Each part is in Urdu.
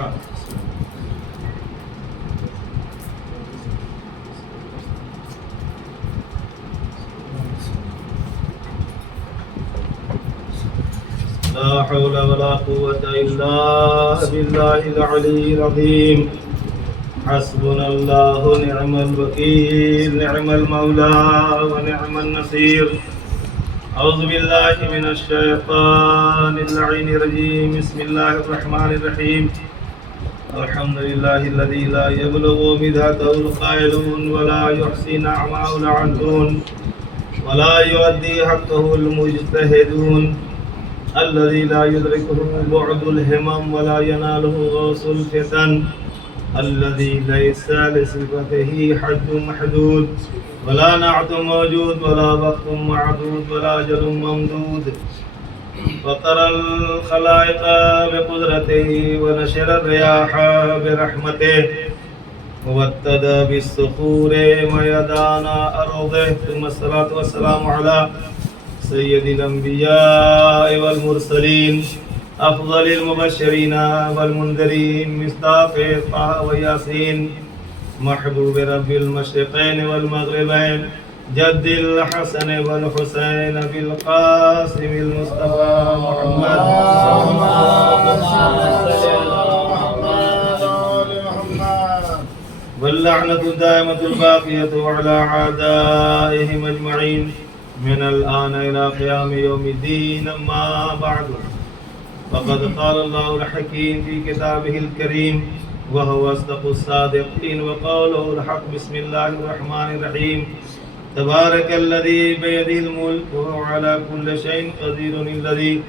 لا حول ولا قوة إلا بالله العلي العظيم حسبنا الله ونعم الوكيل نعم المولى ونعم النصير أعوذ بالله من الشيطان اللعين الرجيم بسم الله الرحمن الرحيم الحمد لله الذي لا يبلغ مدحته القائلون ولا يحصي نعمه العادون ولا يؤدي حقه المجتهدون الذي لا يدركه بعد الهمم ولا يناله غوص الفتن الذي ليس لصفته حد محدود ولا نعت موجود ولا وقت معدود ولا أجل ممدود فطر الخلائق بقدرته ونشر الرياح برحمته وابتدى بالصخور ميدان أرضه ثم الصلاة والسلام على سيد الأنبياء والمرسلين أفضل المبشرين والمنذرين مصطفى طه وياسين محبوب رب المشرقين والمغربين جد الحسن والحسين بالقاسم المصطفى محمد واللعنة الدائمة الباقية على أعدائهم أجمعين من الآن إلى قيام يوم الدين أما بعد فقد قال الله الحكيم في كتابه الكريم وهو أصدق الصادقين وقوله الحق بسم الله الرحمن الرحيم تبارك الذي بيده الملك وهو على كل شيء قدير الذي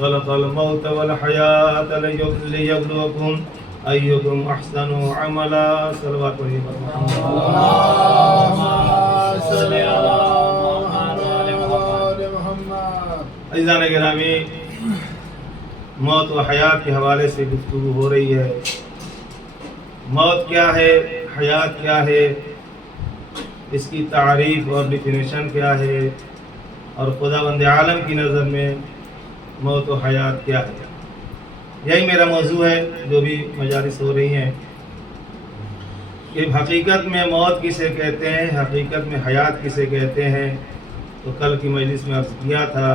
خلق الموت والحياة ليبلوكم أيكم أحسن عملا صلوات محمد اللهم صل على عزیزان گرامی، موت و حیات کے حوالے سے گفتگو ہو رہی ہے۔ موت کیا ہے، حیات کیا ہے، اس کی تعریف اور ڈیفینیشن کیا ہے، اور خداوند عالم کی نظر میں موت و حیات کیا ہے، یہی میرا موضوع ہے جو بھی مجالس ہو رہی ہیں کہ حقیقت میں موت کسے کہتے ہیں، حقیقت میں حیات کسے کہتے ہیں۔ تو کل کی مجلس میں عرض کیا تھا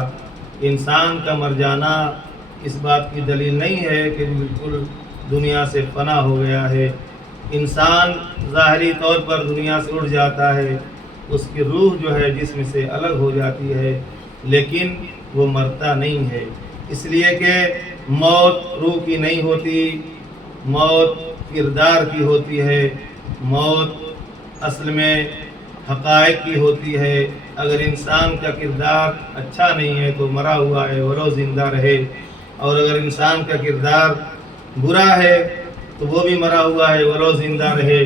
انسان کا مر جانا اس بات کی دلیل نہیں ہے کہ بالکل دنیا سے فنا ہو گیا ہے۔ انسان ظاہری طور پر دنیا سے اٹھ جاتا ہے، اس کی روح جو ہے جسم سے الگ ہو جاتی ہے، لیکن وہ مرتا نہیں ہے، اس لیے کہ موت روح کی نہیں ہوتی، موت کردار کی ہوتی ہے، موت اصل میں حقائق کی ہوتی ہے۔ اگر انسان کا کردار اچھا نہیں ہے تو مرا ہوا ہے ولو زندہ رہے، اور اگر انسان کا کردار برا ہے تو وہ بھی مرا ہوا ہے ولو زندہ رہے۔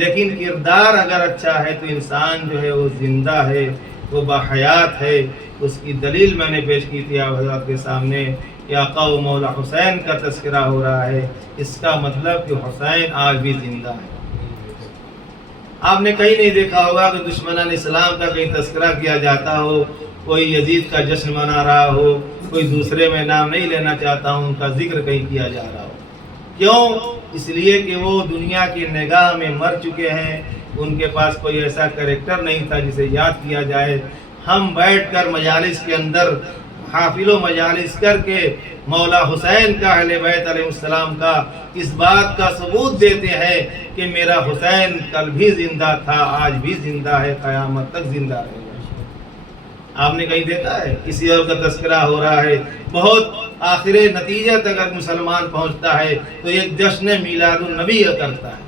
لیکن کردار اگر اچھا ہے تو انسان جو ہے وہ زندہ ہے، وہ باحیات ہے۔ اس کی دلیل میں نے پیش کی تھی آپ حضرات کے سامنے کہ آقا و مولا حسین کا تذکرہ ہو رہا ہے، اس کا مطلب کہ حسین آج بھی زندہ ہے۔ آپ نے کہیں نہیں دیکھا ہوگا کہ دشمنان اسلام کا کہیں تذکرہ کیا جاتا ہو، کوئی یزید کا جشن منا رہا ہو، کوئی دوسرے میں نام نہیں لینا چاہتا ہوں، ان کا ذکر کہیں کیا جا رہا ہو۔ کیوں؟ اس لیے کہ وہ دنیا کی نگاہ میں مر چکے ہیں، ان کے پاس کوئی ایسا کریکٹر نہیں تھا جسے یاد کیا جائے۔ ہم بیٹھ کر مجالس کے اندر حافل و مجالس کر کے مولا حسین کا اہل بیت علیہ السلام کا اس بات کا ثبوت دیتے ہیں کہ میرا حسین کل بھی زندہ تھا، آج بھی زندہ ہے، قیامت تک زندہ رہے گا۔ آپ نے کہیں دیکھا ہے کسی اور کا تذکرہ ہو رہا ہے، بہت آخر نتیجہ تک اگر مسلمان پہنچتا ہے تو ایک جشن میلاد النبی کرتا ہے،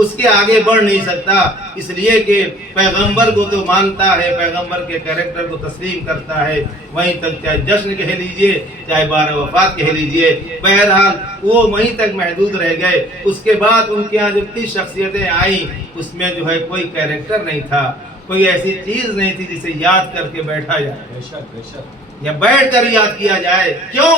اس کے آگے بڑھ نہیں سکتا، اس لیے کہ پیغمبر کو تو مانتا ہے، پیغمبر کے کریکٹر کو تسلیم کرتا ہے، وہیں تک چاہے جشن کہہ لیجئے چاہے بارہ وفات کہہ لیجئے، بہرحال وہ وہیں تک محدود رہ گئے۔ اس کے بعد ان کے یہاں جو 30 شخصیتیں آئیں اس میں جو ہے کوئی کریکٹر نہیں تھا، کوئی ایسی چیز نہیں تھی جسے یاد کر کے بیٹھا جائے یا بیٹھ کر یاد کیا جائے۔ کیوں؟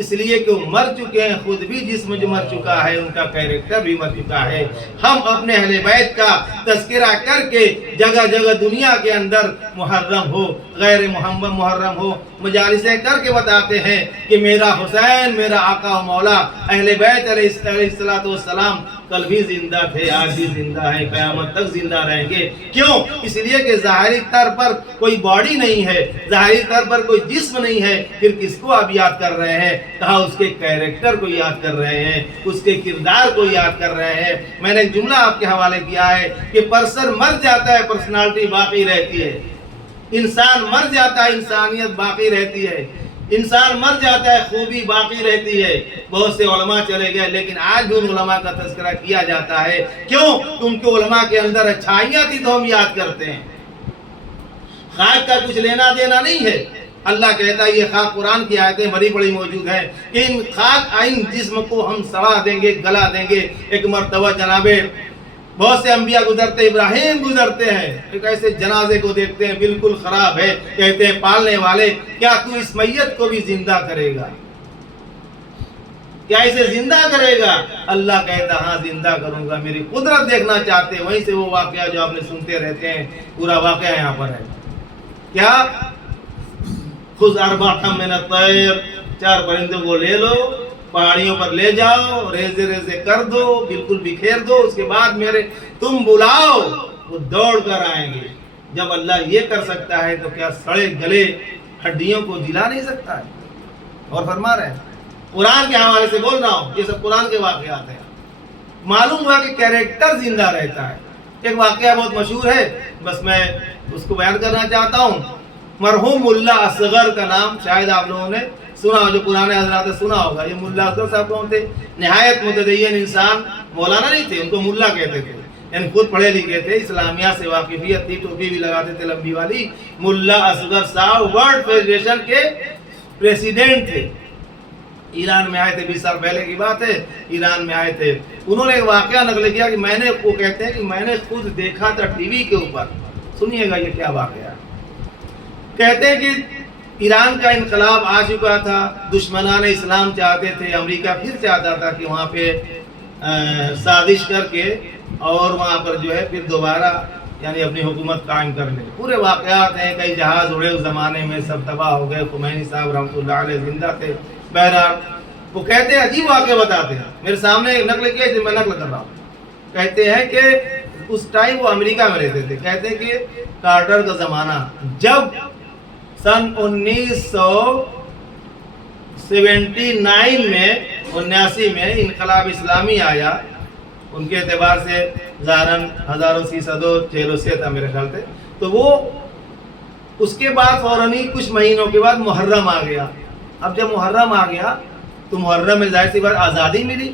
اس لیے کہ وہ مر چکے ہیں، خود بھی جسم جو مر چکا ہے ان کا کیریکٹر بھی مر چکا ہے۔ ہم اپنے اہل بیت کا تذکرہ کر کے جگہ جگہ دنیا کے اندر محرم ہو، غیر محرم ہو، مجالسیں کر کے بتاتے ہیں کہ میرا حسین میرا آقا و مولا اہل بیت علیہ السلام کل بھی زندہ تھے، آج بھی زندہ ہیں، قیامت تک زندہ رہیں گے۔ کیوں؟ اس لیے کہ ظاہری طور پر کوئی باڈی نہیں ہے، ظاہری طور پر کوئی جسم نہیں ہے، پھر کس کو آپ یاد کر رہے ہیں؟ کہا اس کے کیریکٹر کو یاد کر رہے ہیں، اس کے کردار کو یاد کر رہے ہیں۔ میں نے ایک جملہ آپ کے حوالے کیا ہے کہ پرسن مر جاتا ہے، پرسنالٹی باقی رہتی ہے۔ انسان مر جاتا ہے، انسانیت باقی رہتی ہے۔ انسان مر جاتا ہے، خوبی باقی رہتی ہے۔ بہت سے علماء چلے گئے لیکن آج بھی ان علماء کا تذکرہ کیا جاتا ہے۔ کیوں؟ ان کے علماء کے اندر اچھائیاں تھی تو ہم یاد کرتے ہیں۔ خاک کا کچھ لینا دینا نہیں ہے۔ اللہ کہتا ہے یہ خاک، قرآن کی آیتیں بڑی بڑی موجود ہیں کہ ان خاک آئین جسم کو ہم سڑا دیں گے، گلا دیں گے۔ ایک مرتبہ جناب بہت سے انبیاء گزرتے، ابراہیم گزرتے ہیں، ایک ایسے جنازے کو دیکھتے ہیں بالکل خراب ہے، کہتے ہیں پالنے والے کیا تو اس میت کو بھی زندہ کرے گا؟ کیا اسے زندہ کرے گا؟ اللہ کہتا ہاں زندہ کروں گا، میری قدرت دیکھنا چاہتے ہیں۔ وہیں سے وہ واقعہ جو آپ نے سنتے رہتے ہیں، پورا واقعہ یہاں پر ہے۔ کیا؟ خذ اربعۃ من الطیر، 4 پرندوں کو لے لو، پہاڑیوں پر لے جاؤ، ریزے ریزے کر دو، بالکل بکھیر دو، اس کے بعد میرے تم بلاؤ، وہ دوڑ کر آئیں گے۔ جب اللہ یہ کر سکتا ہے تو کیا سڑے گلے ہڈیوں کو جلا نہیں سکتا ہے؟ اور فرما رہے ہیں، قرآن کے حوالے سے بول رہا ہوں، یہ سب قرآن کے واقعات ہیں۔ معلوم ہوا کہ کیریکٹر زندہ رہتا ہے۔ ایک واقعہ بہت مشہور ہے، بس میں اس کو بیان کرنا چاہتا ہوں۔ مرحوم ملا اصغر کا نام شاید آپ لوگوں نے سنا ہو، جو پرانے حضرات نے سنا ہوگا۔ یہ ملا اصغر صاحب کون تھے؟ نہایت متدین انسان، مولانا نہیں تھے، ان کو ملا کہتے تھے، یعنی خود پڑھے لکھے تھے، اسلامیہ سے واقفیت تھی، ٹوپی بھی لگاتے تھے لمبی والی۔ ملا اصغر صاحب ورلڈ فیڈریشن کے پریسیڈنٹ تھے، ایران میں آئے تھے، 20 سال پہلے کی بات ہے، ایران میں آئے تھے۔ انہوں نے ایک واقعہ نقل کیا کہ میں نے، وہ کہتے ہیں کہ میں نے خود دیکھا تھا ٹی وی کے اوپر۔ سنیے گا یہ کیا واقعہ ہے۔ کہتے ہیں کہ ایران کا انقلاب آ چکا تھا، دشمنان اسلام چاہتے تھے، امریکہ پھر چاہتا تھا کہ وہاں پہ سازش کر کے اور وہاں پر جو ہے پھر دوبارہ یعنی اپنی حکومت قائم کر لے۔ پورے واقعات ہیں، کئی جہاز اڑے اس زمانے میں، سب تباہ ہو گئے۔ خمینی صاحب رحمۃ اللہ علیہ زندہ تھے۔ بہرحال وہ کہتے ہیں، عجیب واقعہ بتاتے ہیں، میرے سامنے ایک نقل کیا جس میں نقل کر رہا ہوں۔ کہتے ہیں کہ اس ٹائم وہ امریکہ میں رہتے تھے۔ کہتے ہیں کہ کارٹر کا زمانہ، جب سن 1979 میں 79 میں انقلاب اسلامی آیا، ان کے اعتبار سے ظاہراً ہزاروں فیصدوں چہلوں سے تھا میرے خیال سے، تو وہ اس کے بعد فوراً ہی کچھ مہینوں کے بعد محرم آ گیا۔ اب جب محرم آ گیا تو محرم میں ظاہر سی بات آزادی ملی۔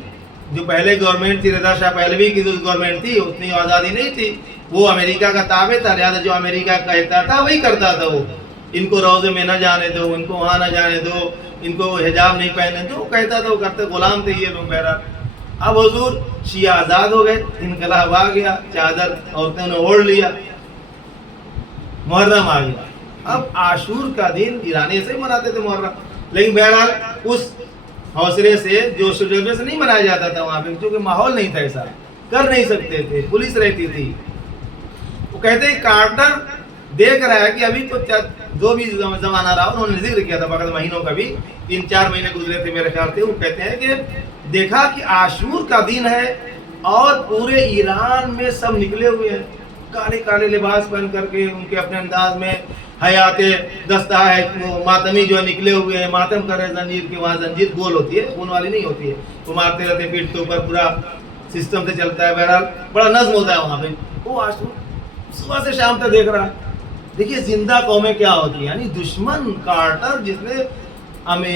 جو پہلے گورنمنٹ تھی، رضا شاہ پہلوی کی جو گورنمنٹ تھی، اتنی آزادی نہیں تھی، وہ امریکہ کا تابع تھا، لہٰذا جو امریکہ کہتا تھا وہی کرتا تھا۔ وہ ان کو روزے میں نہ جانے دو، ان کو وہاں نہ جانے دو، ان کو حجاب نہیں پہنے دو، وہ کہتا تھا، وہ کرتے، غلام تھے یہ لوگ۔ بہرحال اب حضور شیعہ آزاد ہو گئے، انقلاب آ گیا، چادر عورتوں نے اوڑھ لیا، محرم آ گیا۔ اب عاشور کا دن ایرانی سے ہی مناتے تھے محرم، لیکن بہرحال اس حوصلے سے، جوش و جذبے سے نہیں منایا جاتا تھا وہاں پہ، کیونکہ ماحول نہیں تھا، ایسا کر نہیں سکتے تھے، پولیس رہتی تھی۔ وہ کہتے ہیں کارٹر دیکھ رہا ہے کہ ابھی تو جو بھی زمانہ رہا، انہوں نے ذکر کیا تھا فقط مہینوں کا بھی، 3-4 مہینے گزرے تھے میرے خیال سے۔ وہ کہتے ہیں کہ دیکھا کہ عاشور کا دن ہے اور پورے ایران میں سب نکلے ہوئے ہیں، کالے کالے لباس پہن کر کے، ان کے اپنے انداز میں حیات دستہ ہے، ماتمی جو ہے نکلے ہوئے ہیں، ماتم کر رہے ہیں زنجیر کے، وہاں زنجیر گول ہوتی ہے، خون والی نہیں ہوتی ہے، وہ مارتے رہتے ہیں پیٹھ کے اوپر، پورا سسٹم سے چلتا ہے۔ بہرحال بڑا نظم ہوتا ہے وہاں پہ۔ وہ عاشور صبح سے شام تک دیکھ رہا ہے۔ دیکھیے زندہ قومیں کیا ہوتی ہیں، یعنی دشمن کارٹر جس نے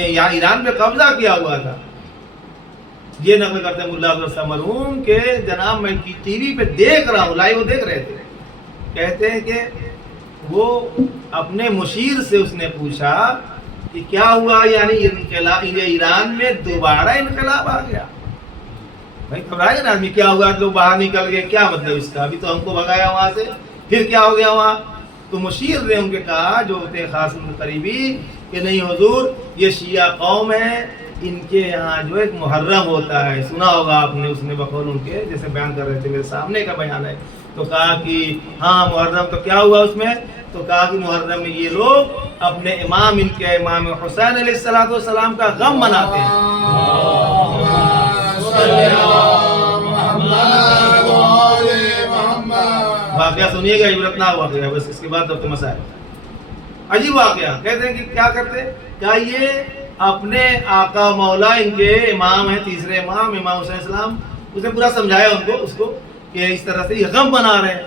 یہاں ایران پہ قبضہ کیا ہوا تھا، یہ نقل کرتے ہیں ملا اصغر صاحب مرحوم کہ جناب میں ٹی وی پہ دیکھ رہا ہوں، لائیو وہ دیکھ رہے تھے۔ کہتے ہیں کہ وہ اپنے مشیر سے اس نے پوچھا کہ کیا ہوا، یعنی انقلاب ایران میں دوبارہ انقلاب آ گیا؟ بھائی گھبرائے نا آدمی، کیا ہوا؟ لوگ باہر نکل گئے، کیا مطلب اس کا؟ ابھی تو ہم کو بھگایا وہاں سے، پھر کیا ہو گیا وہاں؟ تو مشیر نے ان کے کہا، جو ہوتے خاص قریبی، کہ نہیں حضور، یہ شیعہ قوم ہے، ان کے یہاں جو ایک محرم ہوتا ہے، سنا ہوگا آپ نے، اس نے بقول ان کے جیسے بیان کر رہے تھے، میرے سامنے کا بیان ہے، تو کہا کہ ہاں محرم تو کیا ہوا اس میں، تو کہا کہ محرم میں یہ لوگ اپنے امام، ان کے امام حسین علیہ السلام کا غم مناتے ہیں۔ واقعہ سنیے گا، عبرتناک واقعہ، بس اس کے بعد اب تو مسائل عجیب واقعہ۔ کہتے ہیں کہ کیا کرتے، کیا یہ اپنے آقا مولا، ان کے امام ہیں، تیسرے امام حسین السلام، اس نے پورا سمجھایا ان کو، اس کو کہ اس طرح سے یہ غم بنا رہے ہیں،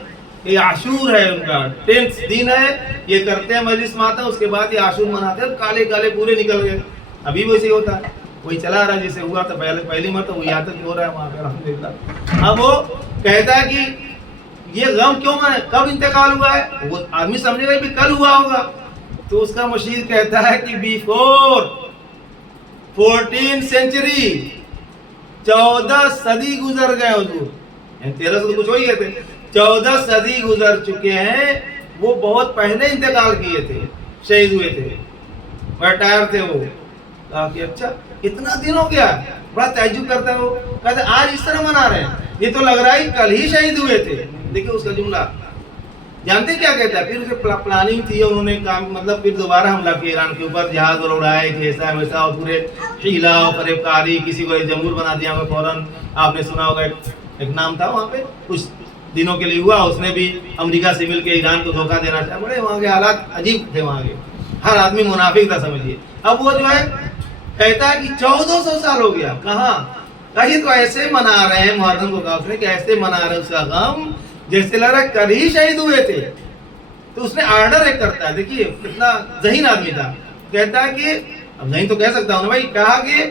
یہ عاشور ہے ان کا 10th دن ہے، یہ کرتے ہیں مجلس میں آتا ہے، اس کے بعد یہ عاشور مناتے ہیں، کالے کالے پورے نکل گئے۔ ابھی ویسے ہی ہوتا ہے، وہی چلا رہا جیسے ہوا تھا پہلی مرتبہ، وہی یہاں تک ہو رہا ہے وہاں پہ الحمدللہ۔ اب وہ کہتا ہے کہ یہ غم کیوں ہے، کب انتقال ہوا ہے، وہ آدمی سمجھے گا کہ کل ہوا ہوگا، تو اس کا مشیر کہتا ہے کہ بیفور 14 سینچری، 14 صدی گزر گئے حضور، 1300 تو کچھ ہو ہی گئے تھے، 14 صدی گزر چکے ہیں، وہ بہت پہلے انتقال کیے تھے، شہید ہوئے تھے، ریٹائر تھے وہ۔ کہا کہ اچھا اتنا دن ہو گیا، بڑا تعجب کرتا ہے وہ، کہتے ہیں آج اس طرح منا رہے ہیں، یہ تو لگ رہا ہے کل ہی شہید ہوئے تھے۔ دیکھیں اس کا جملہ، جانتے کیا کہتا ہے، پھر اسے پلاننگ تھی، انہوں نے کام مطلب پھر دوبارہ حملہ کیا ایران کے اوپر، جہاز اور اڑائے کہ ایسا ویسا، اور پورے حیلہ اور فریب کاری، کسی کو جمہور بنا دیا ہمیں فوراً۔ آپ نے سنا ہوگا ایک نام تھا وہاں پہ، کچھ دنوں کے لیے ہوا، اس نے بھی امریکہ سے مل کے ایران کو دھوکہ دینا چاہا، بڑے وہاں کے حالات عجیب تھے، وہاں کے ہر آدمی منافق تھا سمجھیے۔ اب وہ جو ہے کہتا ہے کہ 1400 سال ہو گیا، کہاں، کہیں تو ایسے منا رہے ہیں محرم کو، کافر کہ ایسے منا رہے ہیں اس کا غم جیسے لگ رہا ہے کل ہی شہید ہوئے تھے۔ تو اس نے آرڈر ایک کرتا ہے، دیکھیے کتنا ذہین آدمی تھا، کہتا ہے کہ اب ذہین تو کہہ سکتا ہوں نا بھائی، کہا کہ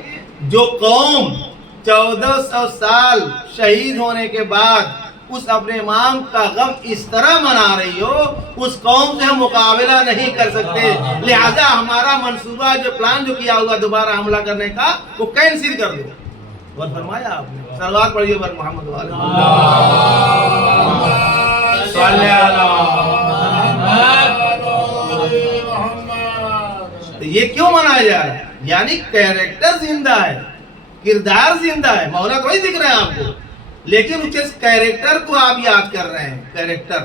جو قوم 1400 سال شہید ہونے کے بعد اس اپنے امام کا غم اس طرح منا رہی ہو، اس قوم سے ہم مقابلہ نہیں کر سکتے، لہذا ہمارا منصوبہ جو پلان جو کیا ہوگا دوبارہ حملہ کرنے کا، وہ کینسل کر دو۔ اور فرمایا آپ نے، صلوات پڑھیے بر محمد والے یہ کیوں منایا جا رہا ہے، یعنی کیریکٹر زندہ ہے، کردار زندہ ہے، مولا کوئی دکھ رہا ہے آپ کو، لیکن اس کیریکٹر کو آپ یاد کر رہے ہیں، کیریکٹر۔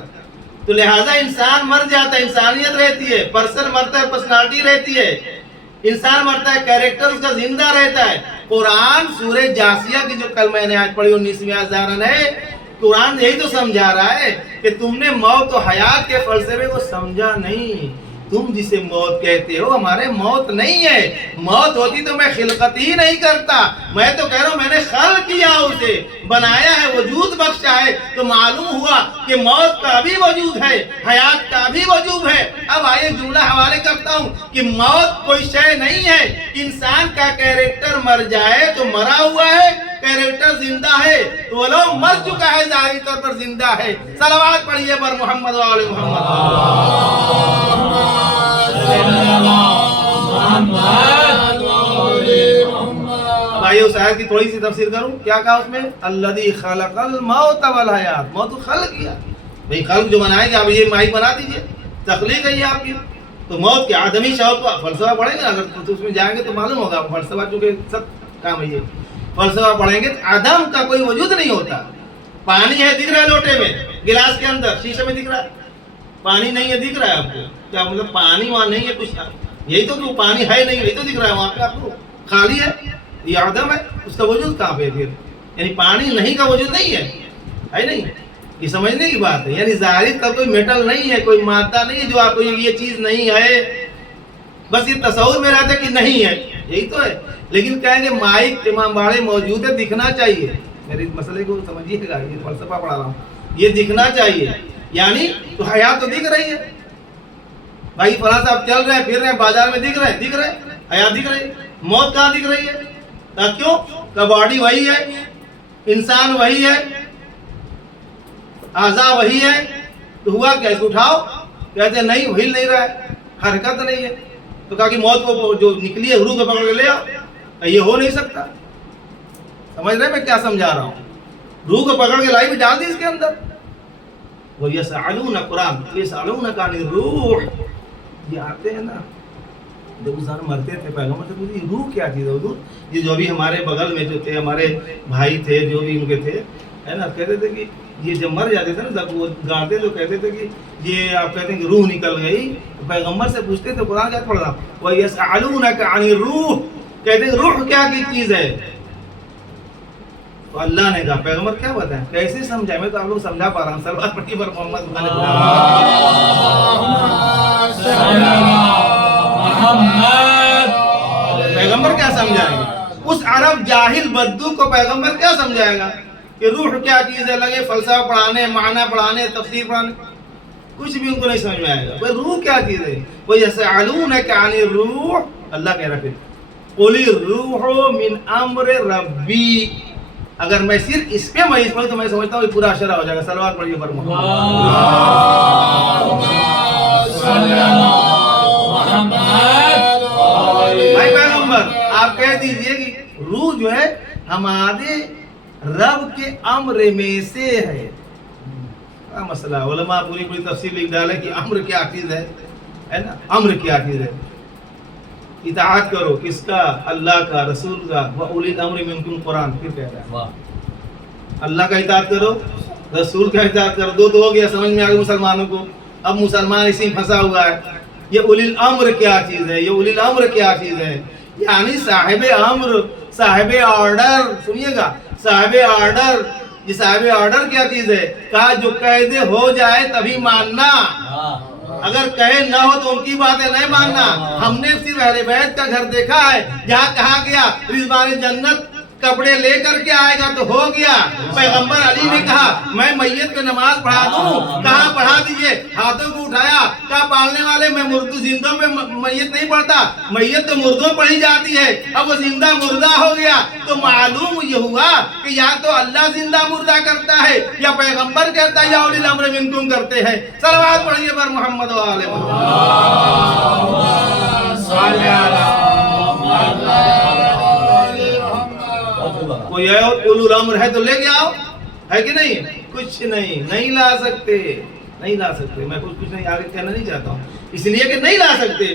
تو لہٰذا انسان مر جاتا ہے، انسانیت رہتی ہے، پرسن مرتا ہے، پرسنالٹی رہتی ہے، انسان مرتا ہے، کیریکٹر اس کا زندہ رہتا ہے۔ قرآن سورہ جاسیہ کی جو کل میں نے آج پڑھی 19ویں آیت ہے، قرآن یہی تو سمجھا رہا ہے کہ تم نے موت و حیات کے فلسفے کو سمجھا نہیں، تم جسے موت کہتے ہو ہمارے موت نہیں ہے، موت ہوتی تو میں خلقت ہی نہیں کرتا، میں تو کہہ رہا ہوں میں نے خلق کیا اسے، بنایا ہے، وجود بخشا ہے، تو معلوم ہوا کہ موت کا بھی وجود ہے، حیات کا بھی وجود ہے۔ اب آئیے جملہ حوالے کرتا ہوں کہ موت کوئی شے نہیں ہے، انسان کا کیریکٹر مر جائے تو مرا ہوا ہے، کیریکٹر زندہ ہے تو وہ لوگ مر چکا ہے، ظاہری طور پر زندہ ہے۔ صلوات پڑھیے بر محمد و آل محمد۔ بھائی اس آیت کی تھوڑی سی تفسیر کروں، کیا کہا اس میں، الذی خلق الموت والحیات، موت خلق کیا، بھئی خلق جو بنائے گا، اب یہ مائک بنا دیجئے، تخلیق ہے یہ آپ کی، تو موت کے آدمی شعور کو فلسفہ پڑھیں گے، اگر تو اس میں جائیں گے تو معلوم ہوگا، فلسفہ چونکہ سب کام ہے، یہ فلسفہ پڑھیں گے، عدم کا کوئی وجود نہیں ہوتا، پانی ہے دکھ رہا ہے لوٹے میں، گلاس کے اندر، شیشے میں دکھ رہا ہے، پانی نہیں ہے دکھ رہا ہے آپ کو، کیا مطلب پانی وہاں نہیں ہے کچھ، یہی تو کہ پانی ہے نہیں، یہی تو دکھ رہا ہے وہاں پہ آپ کو، خالی ہے، یہ عدم ہے، اس کا وجود کہاں پہ پھر، یعنی پانی نہیں کا وجود نہیں ہے نہیں، یہ سمجھنے کی بات ہے، یعنی ظاہری کا کوئی میٹل نہیں ہے، کوئی مادہ نہیں ہے جو آپ کو یہ چیز نہیں ہے، بس یہ تصور میں رہتا ہے کہ نہیں ہے، یہی تو ہے، لیکن کہیں گے مائک امام باڑے موجود ہے، دکھنا چاہیے، میرے مسئلے کو سمجھیے گا، یہ فلسفہ پڑھا رہا ہوں، یہ دکھنا چاہیے، یعنی تو حیات تو دکھ رہی ہے، بھائی فلاں صاحب چل رہے ہیں پھر رہے ہیں بازار میں دکھ رہے حیات دکھ رہی ہے، موت کہاں دکھ رہی ہے، کیوں کہ باڈی وہی ہے، انسان وہی ہے، اعضاء وہی ہے، تو ہوا کیا، اس کو اٹھاؤ، کہتے ہیں نہیں ہل نہیں رہا ہے، حرکت نہیں ہے، تو کہا کہ موت کو جو نکلی ہے روح کو پکڑ کے لے آؤ، یہ ہو نہیں سکتا، سمجھ رہے میں کیا سمجھا رہا ہوں، روح کو پکڑ کے لائی بھی ڈال دی اس کے اندر، وہ یسألون قرآن یسألونک عن الروح، یہ آتے ہیں نا جب اس مرتے تھے پیغمبر سے پوچھی روح کیا چیز ہے حضور؟ یہ جو بھی ہمارے بغل میں جو تھے ہمارے بھائی تھے جو بھی ان کے تھے ہے نا، کہتے تھے کہ یہ جب مر جاتے تھے نا تب وہ گاڑتے تو کہتے تھے کہ یہ آپ کہتے ہیں کہ روح نکل گئی. پیغمبر سے پوچھتے تھے قرآن کیا پڑھ رہا وَيَسْأَلُونَكَ عَنِ الرُّوحِ، کہتے ہیں روح کیا کی چیز ہے؟ تو اللہ نے کہا پیغمبر کیا بتائیں کیسے سمجھائیں؟ میں تو آپ لوگ سمجھا پا رہا ہوں. صلوات پڑھیے پر محمد پیغمبر کیا سمجھائیں گے؟ اس عرب جاہل بدو کو پیغمبر کیا سمجھائے گا کہ روح کیا چیز ہے؟ لگے فلسفہ پڑھانے، معنی پڑھانے، تفسیر پڑھانے، کچھ بھی ان کو نہیں سمجھ میں آئے گا. بھئی روح کیا چیز ہے؟ وَيَسْأَلُونَكَ عَنِ الرُّوحِ، اللہ کہہ رہا پھر قُلِ الرُّوحُ مِنْ أَمْرِ رَبِّي. اگر میں صرف اس پہ میں پڑھوں تو میں سمجھتا ہوں یہ پورا اشارہ ہو جائے گا. صلوات پڑھیے پر محمد. بھائی پیغمبر آپ کہہ دیجئے کہ روح جو ہے ہمارے رب کے امر میں سے ہے. کیا مسئلہ؟ علماء پوری تفسیر لکھ ڈالے کہ امر کیا چیز ہے نا، امر کیا چیز ہے. اطاعت کرو کس کا؟ اللہ کا، رسول کا. وَأُولِي الْأَمْرِ مِنْكُمْ، قرآن پھر کہتا ہے اللہ کا اطاعت کرو، رسول کا اطاعت کرو. دو تو ہو گیا، سمجھ میں آ گیا مسلمانوں کو. اب مسلمان اسی میں پھنسا ہوا ہے. یہ اولی الامر کیا چیز ہے؟ یہ اولی الامر کیا چیز ہے؟ یعنی صاحب امر، صاحب آرڈر. سنیے گا، صاحب آرڈر. یہ صاحب آرڈر کیا چیز ہے؟ کہا جو کہہ دے ہو جائے تبھی ماننا، اگر کہے نہ ہو تو ان کی باتیں نہیں ماننا. ہم نے صرف اہل بیت کا گھر دیکھا ہے جہاں کہا گیا رضوان جنت کپڑے لے کر کے آئے گا تو ہو گیا. پیغمبر علی نے کہا میں میت کو نماز پڑھا دوں، کہا پڑھا دیجئے. ہاتھوں کو اٹھایا، کہا پالنے والے میں مردوں زندوں میں میت نہیں پڑھتا، میت تو مردوں پڑھی جاتی ہے. اب وہ زندہ مردہ ہو گیا تو معلوم یہ ہوا کہ یا تو اللہ زندہ مردہ کرتا ہے یا پیغمبر کرتا ہے یا اولی الامر منکم کرتے ہیں. صلوات پڑھیے پر محمد و آل کوئی اولو الامر ہے تو لے کے آؤ، ہے کہ نہیں؟ کچھ نہیں لا سکتے، نہیں لا سکتے. میں کچھ نہیں آگے کہنا نہیں چاہتا ہوں اس لیے کہ نہیں لا سکتے.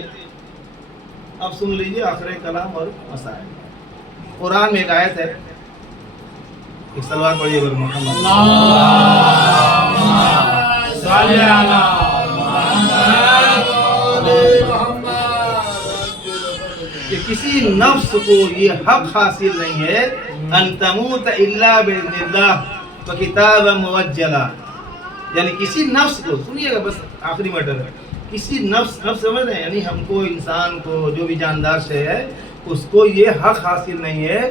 اب سن لیجئے آخر کلام اور مسائل. قرآن میں ایک آیت ہے، ایک صلوات پڑھیے پر محمد کہ کسی نفس کو یہ حق حاصل نہیں ہے ان تموت الا باذن اللہ وکتابا موجلا. یعنی کسی نفس کو، سنیے گا بس آخری میٹر ہے، کسی نفس سمجھ رہے ہیں یعنی ہم کو، انسان کو، جو بھی جاندار شے ہے اس کو یہ حق حاصل نہیں ہے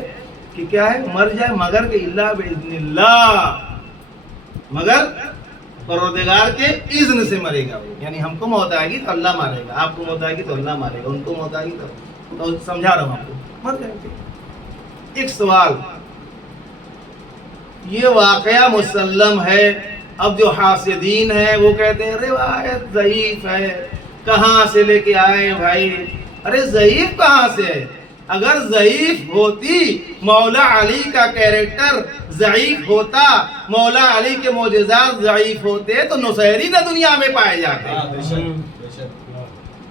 کہ کیا ہے مر جائے مگر کہ الا باذن اللہ، مگر پروردگار کے اذن سے مرے گا. یعنی ہم کو موت آئے گی تو اللہ مارے گا، آپ کو موت آئے گی تو اللہ مارے گا، ان کو موت آئے گی تو سمجھا رہا ہوں آپ کو مر جائیں گے. ایک سوال، یہ واقعہ مسلم ہے. اب جو حاسدین ہیں وہ کہتے ہیں روایت ضعیف ہے، کہاں سے لے کے آئے بھائی؟ ارے ضعیف کہاں سے ہے؟ اگر ضعیف ہوتی، مولا علی کا کیریکٹر ضعیف ہوتا، مولا علی کے معجزات ضعیف ہوتے تو نصیری نہ دنیا میں پائے جاتے.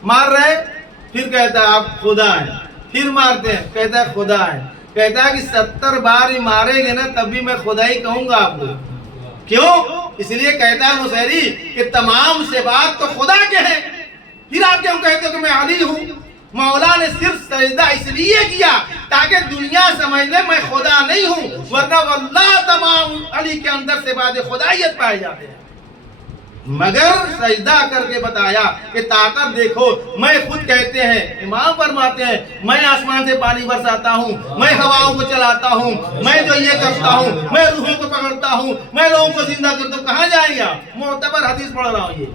مار رہے پھر کہتا ہے آپ خدا ہیں، پھر مارتے ہیں کہتا ہے خدا ہیں، کہتا ہے کہ 70 بار ہی مارے گے نا تب بھی میں خدا ہی کہوں گا آپ کو. کیوں؟ اس لیے کہتا ہے نصیری کہ تمام صفات تو خدا کے ہیں، پھر آپ کیوں کہتے ہو کہ میں علی ہوں؟ مولا نے صرف سجدہ اس لیے کیا تاکہ دنیا سمجھ لے میں خدا نہیں ہوں، ورنہ واللہ تمام علی کے اندر صفات خدائیت پائے جاتے ہیں. مگر سجدہ کر کے بتایا کہ طاقت دیکھو، میں خود کہتے ہیں، امام فرماتے ہیں میں آسمان سے پانی برساتا ہوں، میں ہواؤں کو چلاتا ہوں، میں جو یہ کرتا ہوں، میں روحوں کو پکڑتا ہوں، میں لوگوں کو زندہ کرتا ہوں. کہاں جائیں گے آپ؟ معتبر حدیث پڑھ رہا ہوں یہ.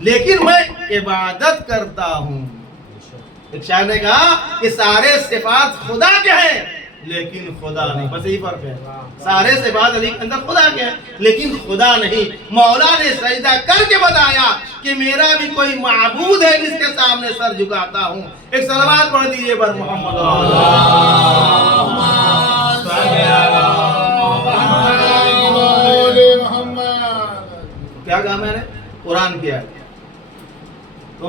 لیکن میں عبادت کرتا ہوں. ایک شاعر نے کہا کہ سارے صفات خدا کے ہیں لیکن خدا نہیں. بس یہی فرق ہے، سارے صفات علی کے اندر خدا کے ہیں لیکن خدا نہیں. مولا نے سجدہ کر کے بتایا کہ میرا بھی کوئی معبود ہے جس کے سامنے سر جھکاتا ہوں. ایک صلوات پڑھ دیجئے پر محمد. کیا کہا میں نے؟ قرآن کیا ہے.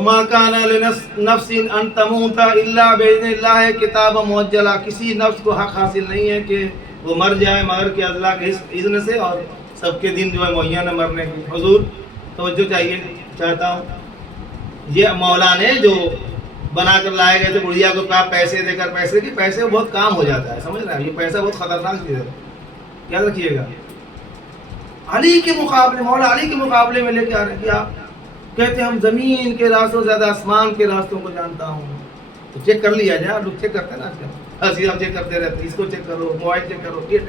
وما کان لنفس ان تموت الا باذن اللہ کتابا مؤجلا، کسی نفس کو حق حاصل نہیں ہے کہ وہ مر جائے مگر کہ اللہ کے اذن سے، اور سب کے دن جو ہے معین ہے مرنے کی۔ حضور توجہ چاہتا ہوں، یہ مولا نے جو بنا کر لائے گئے تھے بڑھیا کو پیسے دے کر، پیسے بہت کام ہو جاتا ہے، سمجھ رہے ہیں، یہ پیسہ بہت خطرناک چیز ہے، یاد رکھیے گا۔ علی کے مقابلے، مولا علی کے مقابلے میں لے کے آ رہے کہ آپ کہتے ہیں ہم زمین کے راستوں سے زیادہ آسمان کے راستوں کو جانتا ہوں، تو چیک کر لیا جائے، آپ لوگ چیک کرتے ہیں نا، آپ چیک کرتے رہتے ہیں، اس کو چیک کرو، موبائل چیک کرو، یہ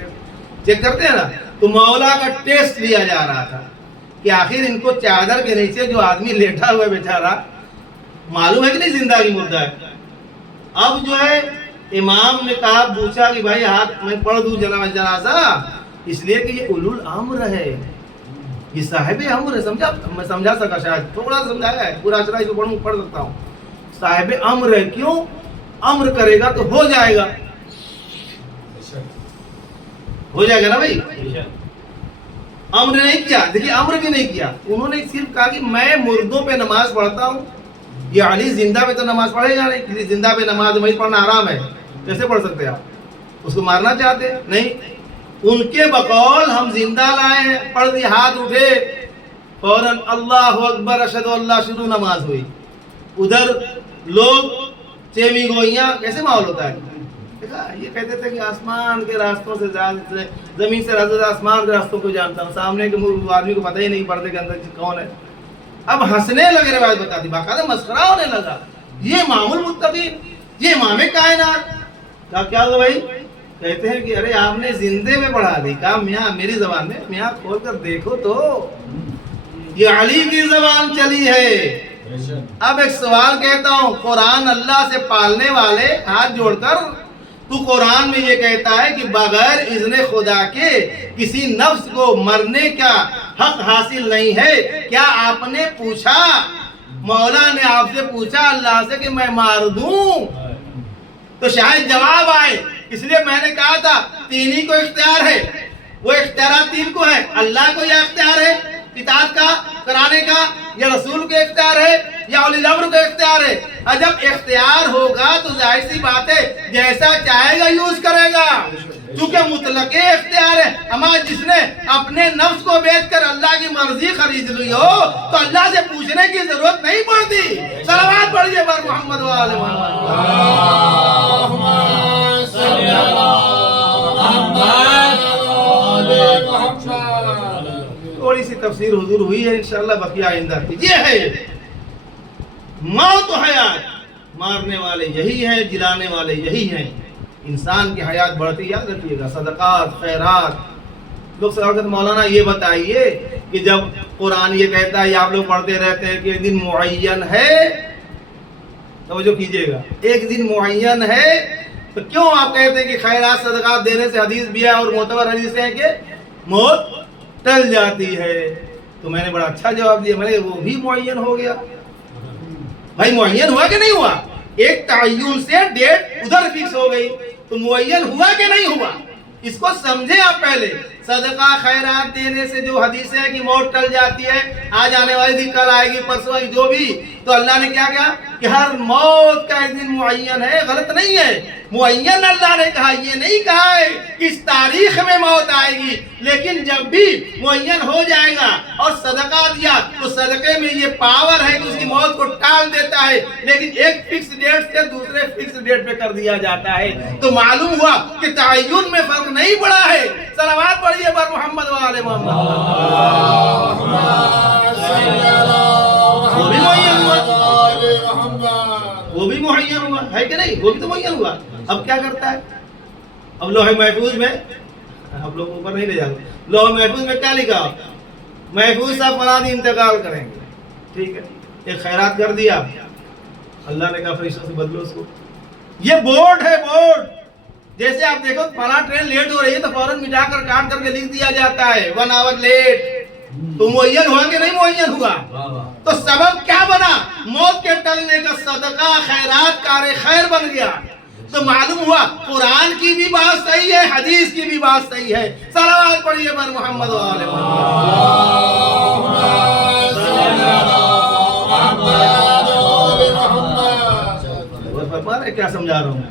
چیک کرتے ہیں نا، تو مولا کا ٹیسٹ لیا جا رہا تھا کہ آخر ان کو چادر کے نیچے جو آدمی لیٹا ہوا ہے بیچارہ، معلوم ہے کہ نہیں زندہ کی مردہ ہے۔ اب جو ہے امام نے کہا، پوچھا کہ بھائی ہاتھ میں پڑھ دوں جنازہ، اس لیے کہ یہ اولو الامر ہے، یہ صاحب امر ہے، سمجھا؟ میں سمجھا سکا شاید، تھوڑا سمجھایا ہے، پورا اشرا جو پڑھ سکتا ہوں، صاحب امر ہے، کیوں؟ امر کرے گا تو ہو جائے گا، ہو جائے گا نا بھائی۔ امر نہیں کیا، دیکھیے امر بھی نہیں کیا، انہوں نے صرف کہا کہ میں مردوں پہ نماز پڑھتا ہوں، یہ علی زندہ پہ تو نماز پڑھے گا نہیں، زندہ پہ نماز وہی پڑھنا حرام ہے، کیسے پڑھ سکتے آپ؟ اس کو مارنا چاہتے نہیں، ان کے بقول ہم زندہ لائے ہیں، پڑھ دی، ہاتھ اٹھے، فوراً اللہ اکبر اشہد اللہ، شروع نماز ہوئی۔ ادھر لوگ چیوی گوئیاں، کیسے ماحول ہوتا ہے؟ یہ کہتے تھے کہ آسمان کے راستوں سے زیادہ، زمین سے زیادہ آسمان کے راستوں کو جانتا ہوں، سامنے کے آدمی کو پتہ ہی نہیں پردے کے اندر کون ہے۔ اب ہنسنے لگے، روایت بتا دی، باقاعدہ مسخرہ ہونے لگا، یہ امام المتقین، یہ امام کائنات، کیا ہوا بھائی؟ کہتے ہیں کہ ارے آپ نے زندے میں پڑھا دی، کہا میاں میری زبان میں، میاں کھول کر دیکھو تو یہ علی کی زبان چلی ہے۔ اب ایک سوال کہتا ہوں، قرآن اللہ سے پالنے والے ہاتھ جوڑ کر، تو قرآن میں یہ کہتا ہے کہ بغیر اذن خدا کے کسی نفس کو مرنے کا حق حاصل نہیں ہے، کیا آپ نے پوچھا، مولا نے آپ سے پوچھا اللہ سے کہ میں مار دوں؟ تو شاید جواب آئے، اس لیے میں نے کہا تھا تین ہی کو اختیار ہے، وہ اختیارات تین کو ہے، اللہ کو یہ اختیار ہے اطاعت کا، کرانے کا، یا رسول کے اختیار ہے، یا اولی الامر کا اختیار ہے۔ اور جب اختیار ہوگا تو ظاہر سی بات ہے جیسا چاہے گا یوز کرے گا، چونکہ مطلق اختیار ہے۔ اما جس نے اپنے نفس کو بیچ کر اللہ کی مرضی خرید لی ہو تو اللہ سے پوچھنے کی ضرورت نہیں پڑتی۔ صلوات پڑھیے بر محمد و آل محمد۔ تھوڑی سی تفسیر حضور ہوئی ہے، انشاءاللہ بقیہ آئندہ کی۔ یہ ہے موت و حیات، مارنے والے یہی ہیں، جلانے والے یہی ہیں۔ انسان کی حیات بڑھتی، یاد رکھیے گا، صدقات، خیرات۔ لوگ سوال مولانا یہ بتائیے کہ جب قرآن یہ کہتا ہے، آپ لوگ پڑھتے رہتے ہیں کہ ایک دن معین ہے، توجہ کیجئے گا، ایک دن معین ہے، تو کیوں آپ کہتے ہیں کہ خیرات صدقات دینے سے حدیث بھی ہے اور معتبر حدیث ہے کہ موت ٹل جاتی ہے؟ تو میں نے بڑا اچھا جواب دیا، میں نے وہ بھی معین ہو گیا۔ بھائی معین ہوا کہ نہیں ہوا؟ ایک تعین سے ڈیٹ ادھر فکس ہو گئی، تو معین ہوا کہ نہیں ہوا؟ اس کو سمجھے آپ پہلے۔ صدقہ خیرات دینے سے جو حدیث ہے کہ موت ٹل جاتی ہے، آج آنے والی دن کل آئے گی، پرسوں آئے گی، جو بھی، تو اللہ نے کیا کہا کہ ہر موت کا ایک دن معین ہے، غلط نہیں ہے۔ معین اللہ نے کہا، یہ نہیں کہا ہے کہ اس تاریخ میں موت آئے گی، لیکن جب بھی معین ہو جائے گا اور صدقہ دیا تو صدقے میں یہ پاور ہے کہ اس کی موت کو ٹال دیتا ہے، لیکن ایک فکس ڈیٹ سے دوسرے فکس ڈیٹ پہ کر دیا جاتا ہے۔ تو معلوم ہوا کہ تعین میں فرق نہیں پڑا ہے۔ صلوات پڑھیے بر محمد و آل محمد۔ وہ بھی معین ہوا ہے کہ نہیں؟ وہ بھی تو معین ہوا۔ اب کیا کرتا ہے؟ اب لوح محفوظ میں، اب لوگ اوپر نہیں لے جاتے، لوح محفوظ میں کیا لکھا؟ محفوظ صاحب فلاں دن انتقال کریں گے، ٹھیک ہے، ایک خیرات کر دیا، اللہ نے کہا فرشتوں سے بدلو اس کو۔ یہ بورڈ ہے، بورڈ، جیسے آپ دیکھو فلاں ٹرین لیٹ ہو رہی ہے تو فوراً مٹا کر کاٹ کر کے لکھ دیا جاتا ہے 1 آور لیٹ۔ تو معین ہوا کہ نہیں معین ہوا؟ تو سبب کیا بنا؟ موت کے ٹلنے کا صدقہ خیرات کار خیر بن گیا۔ تو معلوم ہوا قرآن کی بھی بات صحیح ہے، حدیث کی بھی بات صحیح ہے۔ صلوات پڑھیے بر محمد و آل محمد۔ رہے کیا سمجھا رہا ہوں میں؟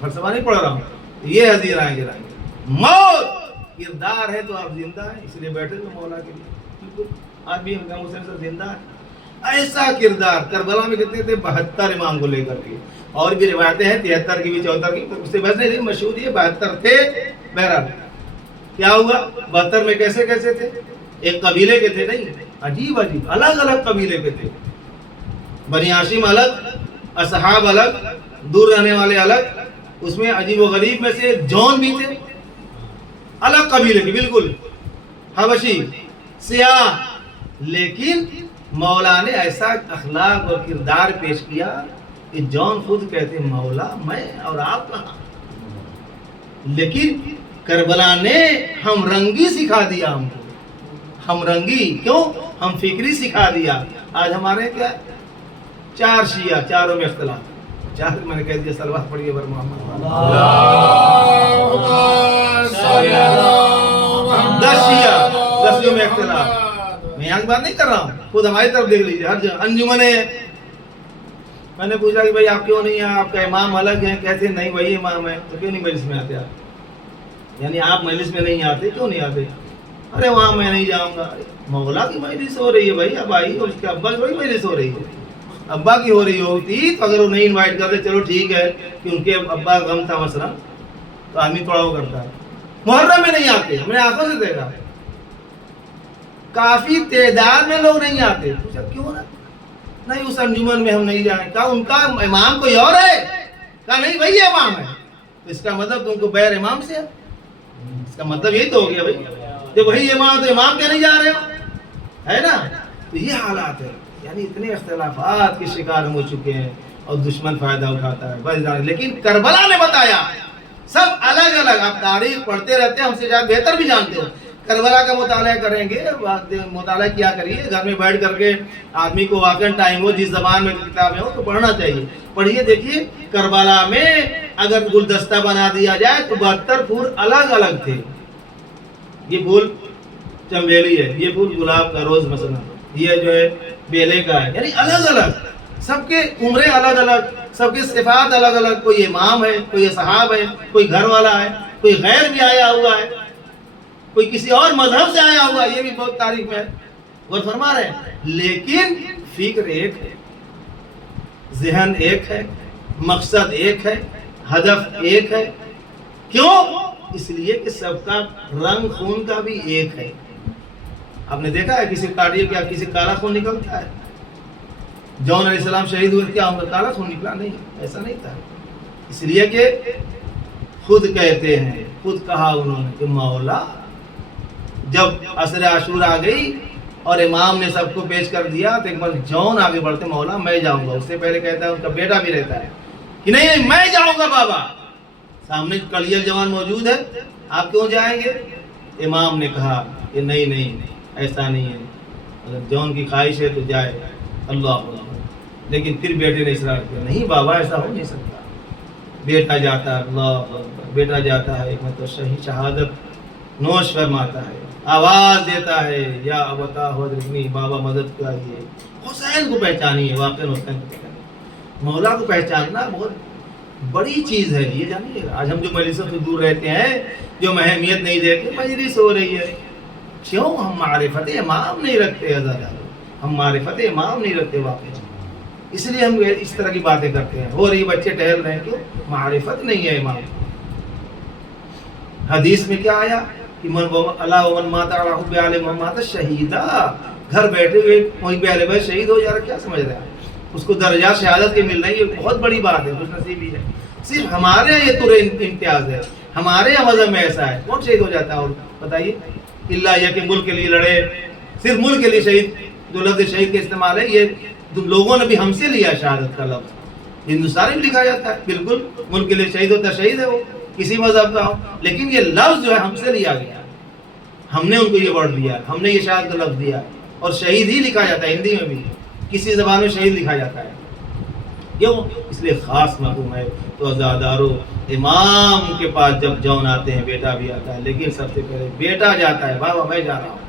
فلسفہ نہیں پڑھ رہا ہوں. یہ حضیر آئیں گے موت کردار ہے تو آپ زندہ ہیں، اس لیے بیٹھے تھے مولا کے لیے. بالکل آج بھی ہم حسین سے زندہ ہیں. ایسا کردار کربلا میں کتنے تھے 72 امام کو لے کر کے، اور بھی روایتیں ہیں 73 کی بھی 74 کی، اس سے بس نہیں مشہور یہ 72 تھے. بہرحال کیا ہوا 72 میں کیسے کیسے تھے؟ ایک قبیلے کے تھے نہیں، عجیب عجیب الگ الگ قبیلے کے تھے. بنی ہاشم الگ، اصحاب الگ، دور رہنے والے الگ. اس میں عجیب و غریب میں سے جون بھی تھے، الگ قبیلے کے بالکل، حبشی سیاہ. لیکن مولا نے ایسا اخلاق اور کردار پیش کیا کہ جون خود کہتے مولا میں اور آپ کہاں. لیکن کربلا نے ہم رنگی سکھا دیا ہم کو. ہم رنگی کیوں؟ ہم فکری سکھا دیا. آج ہمارے کیا 4 شیعہ، چاروں میں اختلاف. 4 میں نے کہہ دیا صلوات پڑھیے بر محمد. 10 شیعہ، 10 میں اختلاف. میں یہاں کی بات نہیں کر رہا ہوں، خود ہماری طرف دیکھ لیجیے. ہر جگہ انجمنیں. میں نے پوچھا کہ بھائی آپ کیوں نہیں ہیں، آپ کا امام الگ ہے. کہتے نہیں وہی امام ہے. تو کیوں نہیں مجلس میں آتے آپ؟ یعنی آپ مجلس میں نہیں آتے، کیوں نہیں آتے؟ ارے وہاں میں نہیں جاؤں گا. مولا کی مجلس ہو رہی ہے بھائی، اب آئی اس کے ابا کی بڑی مجلس ہو رہی ہے. ابا کی ہو رہی ہوتی تو اگر وہ نہیں انوائٹ کرتے چلو ٹھیک ہے کہ ان کے ابا غم تھا مثلا تو آدمی تھوڑا وہ کرتا ہے. محرم میں نہیں آتے، ہم نے آنکھوں سے دیکھا کافی تعداد میں لوگ نہیں آتے. پوچھا کیوں نا؟ نہیں اس انجمن میں ہم نہیں جائیں. کہا ان کا امام کوئی اور ہے؟ کہا نہیں وہی امام ہے. تو اس کا مطلب تم کو بغیر امام سے ہے. اس کا مطلب یہی تو ہو گیا بھائی جب وہی امام تو امام کیا نہیں جا رہے ہو، ہے نا. تو یہ حالات ہے. یعنی اتنے اختلافات کے شکار ہم ہو چکے ہیں اور دشمن فائدہ اٹھاتا ہے بس. لیکن کربلا نے بتایا سب الگ الگ. آپ تاریخ پڑھتے رہتے ہیں، ہم سے شاید بہتر بھی جانتے ہو. کربلا کا مطالعہ کریں گے، مطالعہ کیا کریے گھر میں بیٹھ کر کے. آدمی کو واقعی ٹائم ہو، جس زبان میں کتابیں ہو تو پڑھنا چاہیے. پڑھیے دیکھیے کربلا میں اگر گلدستہ بنا دیا جائے تو 72 پھول الگ الگ تھے. یہ پھول چنبیلی ہے، یہ پھول گلاب کا روز مثلا، یہ جو ہے بیلے کا ہے. یعنی الگ الگ، سب کے عمریں الگ الگ، سب کے صفات الگ الگ. کوئی امام ہے، کوئی صحاب ہے، کوئی گھر والا ہے، کوئی غیر بھی آیا ہوا ہے، کوئی کسی اور مذہب سے آیا ہوا. یہ بھی بہت تاریخ میں غور فرما رہے ہیں. لیکن فکر ایک ہے، ذہن ایک ہے، مقصد ایک ہے، ہدف ایک ہے. کیوں؟ اس لیے کہ سب کا رنگ خون کا بھی ایک ہے. آپ نے دیکھا ہے کسی کاٹیے کیا کسی کالا خون نکلتا ہے؟ جون علیہ السلام شہید ہوئے کیا ان کا کالا خون نکلا؟ نہیں، ایسا نہیں تھا. اس لیے کہ خود کہتے ہیں، خود کہا انہوں نے کہ مولا جب عصر عاشور آ گئی اور امام نے سب کو پیش کر دیا تو ایک بار جون آگے بڑھتے مولا میں جاؤں گا. اس سے پہلے کہتا ہے ان کا بیٹا بھی رہتا ہے کہ نہیں میں جاؤں گا بابا. سامنے کلیل جوان موجود ہے، آپ کیوں جائیں گے؟ امام نے کہا کہ نہیں ایسا نہیں ہے، اگر جون کی خواہش ہے تو جائے. اللہ. لیکن پھر بیٹے نے اصرار کیا نہیں بابا ایسا ہو نہیں سکتا. بیٹا جاتا ہے، اللہ بیٹا جاتا ہے، ایک مطلب صحیح شہادت نوش فرماتا ہے، آواز دیتا ہے یا ابتا حضرت بابا مدد کریے. حسین کو پہچانیے، واقعی حسین کو پہچانیے. مولا کو پہچاننا بہت بڑی چیز ہے. یہ جانیے آج ہم جو مجلسوں سے دور رہتے ہیں، جو اہمیت نہیں دیتے، مجلس ہو رہی ہے، کیوں؟ ہم معرفت امام نہیں رکھتے. ہم معرفت امام نہیں رکھتے واقعی. اس لیے ہم اس طرح کی باتیں کرتے ہیں. ہو رہی بچے ٹہل رہے ہیں، کیوں؟ معرفت نہیں ہے امام. حدیث میں کیا آیا کہ من اللہ ومن مات علی حب آل محمد شہیدا. گھر بیٹھے ہوئے کوئی بھی اہل بیت شہید ہو جا رہا، کیا سمجھ رہے ہیں؟ اس کو درجات شہادت کے مل رہے ہیں. یہ بہت بڑی بات ہے، خوش نصیبی ہے. صرف ہمارے یہاں یہ طور امتیاز ہے، ہمارے یہاں مذہب میں ایسا ہے. کون شہید ہو جاتا ہے؟ اور بتائیے، اللہ یہ کہ ملک کے لیے لڑے، صرف ملک کے لیے شہید. جو لفظ شہید کا استعمال ہے یہ لوگوں نے بھی ہم سے لیا. شہادت کا لفظ ہندوستان میں لکھا جاتا ہے، بالکل ملک کے لیے شہید ہوتا ہے، شہید ہے وہ کسی مذہب کا ہو. لیکن یہ لفظ جو ہے ہم سے لیا گیا، ہم نے ان کو یہ ورڈ دیا، ہم نے یہ شہادت کا لفظ دیا. اور شہید ہی لکھا جاتا ہے، ہندی میں بھی کسی زبان میں شہید لکھا جاتا ہے. کیوں؟ اس لیے خاص مفہوم ہے. تو عزادارو امام کے پاس جب جون آتے ہیں بیٹا بھی آتا ہے، لیکن سب سے پہلے بیٹا جاتا ہے، بابا میں جا رہا ہوں.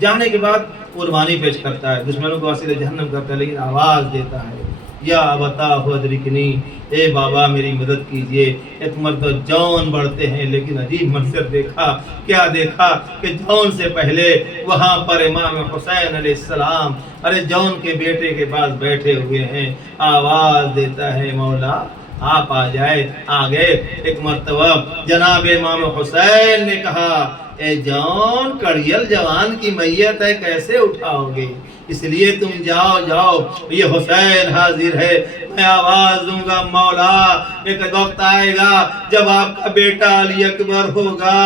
جانے کے بعد قربانی پیش کرتا ہے، دشمنوں کو وسیلہ جہنم کرتا ہے، لیکن آواز دیتا ہے یا ابتا ادرکنی، اے بابا میری مدد کیجئے۔ ایک مرتبہ جون بڑھتے ہیں، لیکن عجیب منظر دیکھا، کیا دیکھا کہ جون سے پہلے وہاں پر امام حسین علیہ السلام ارے جون کے بیٹے کے پاس بیٹھے ہوئے ہیں۔ آواز دیتا ہے مولا آپ آ جائے، آ گئے۔ ایک مرتبہ جناب امام حسین نے کہا اے جون، کڑیل جوان کی میت ہے، کیسے اٹھاؤ گے؟ اس لیے تم جاؤ جاؤ، یہ حسین حاضر ہے، میں آواز دوں گا مولا ایک وقت آئے گا جب آپ کا بیٹا علی اکبر ہوگا،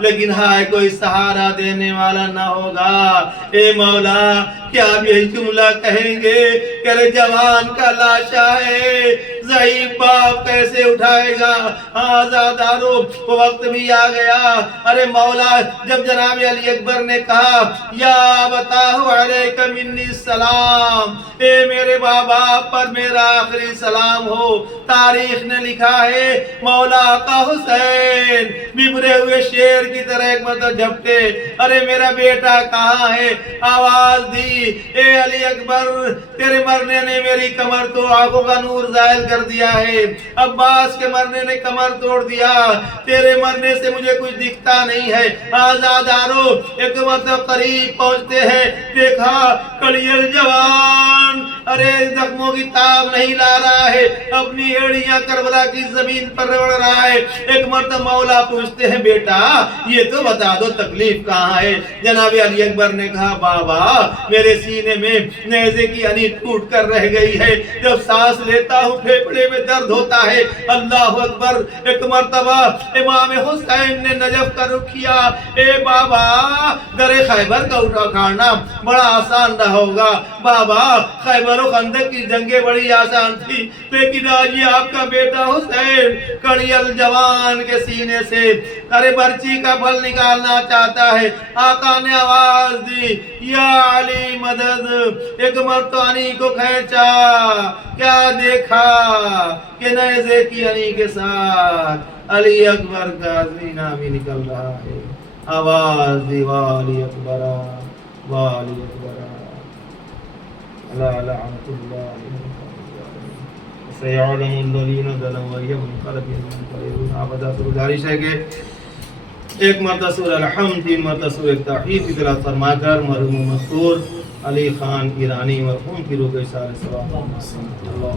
لیکن ہائے کوئی سہارا دینے والا نہ ہوگا۔ اے مولا کیا آپ یہی جملہ کہیں گے کہ ارے جوان کا لاشا ہے، ضعیف باپ کیسے اٹھائے گا؟ آزادارو وہ وقت بھی آ گیا۔ ارے مولا جب جناب علی اکبر نے کہا یا بتاؤ علیک منی السلام، اے میرے بابا پر میرا آخری سلام ہو، تاریخ نے لکھا ہے مولا کا حسین ببرے ہوئے شیر کی طرح ایک مرتبہ جھپٹے، ارے میرا بیٹا کہاں ہے؟ آواز دی اے علی اکبر تیرے مرنے نے میری کمر تو آنکھوں کا نور زائل کر دیا ہے، عباس کے مرنے نے کمر توڑ دیا، تیرے مرنے سے مجھے کچھ دکھتا نہیں ہے۔ آزادارو ایک مرتبہ قریب پہنچتے ہیں، دیکھا کڑیل جوان ارے زخموں کی تاب نہیں لا رہا ہے، اپنی ایڑیاں کربلا کی زمین پر رگڑ رہا ہے۔ ایک مرتبہ مولا پوچھتے ہیں بیٹا یہ تو بتا دو تکلیف کہاں ہے؟ جناب علی اکبر نے کہا بابا میرے سینے میں نیزے کی انی ٹوٹ کر رہ گئی ہے، جب سانس لیتا ہوں پھیپھڑے میں درد ہوتا ہے۔ اللہ اکبر۔ ایک مرتبہ امام حسین نے نجف کا رخ کیا، اے بابا در خیبر کا اٹھانا بڑا آسان نہ ہوگا، بابا خیبر و خندق کی جنگیں بڑی آسان تھی، لیکن آج یہ آپ کا بیٹا حسین کڑیل جوان کے سینے سے ارے برچی کا پھل نکالنا چاہتا ہے۔ آقا نے آواز دی یا علی مدد، ایک مرتبہ کو کھینچا، کیا دیکھا کہ نیزے کی انی کے ساتھ علی اکبر کا سینہ بھی نکل رہا ہے۔ آواز دی والی اکبر والی اکبر لا لعنت اللہ سیعلم الذین ظلموا ایم منقلب منقلبون۔ آبادہ سے گزارش ہے کہ ایک مرتبہ سورہ الحمد، تین مرتبہ سورہ توحید کی تلاوت فرما کر مرحوم مذکور علی خان ایرانی مرحوم کی روح کو اظہار ثواب۔ اللہ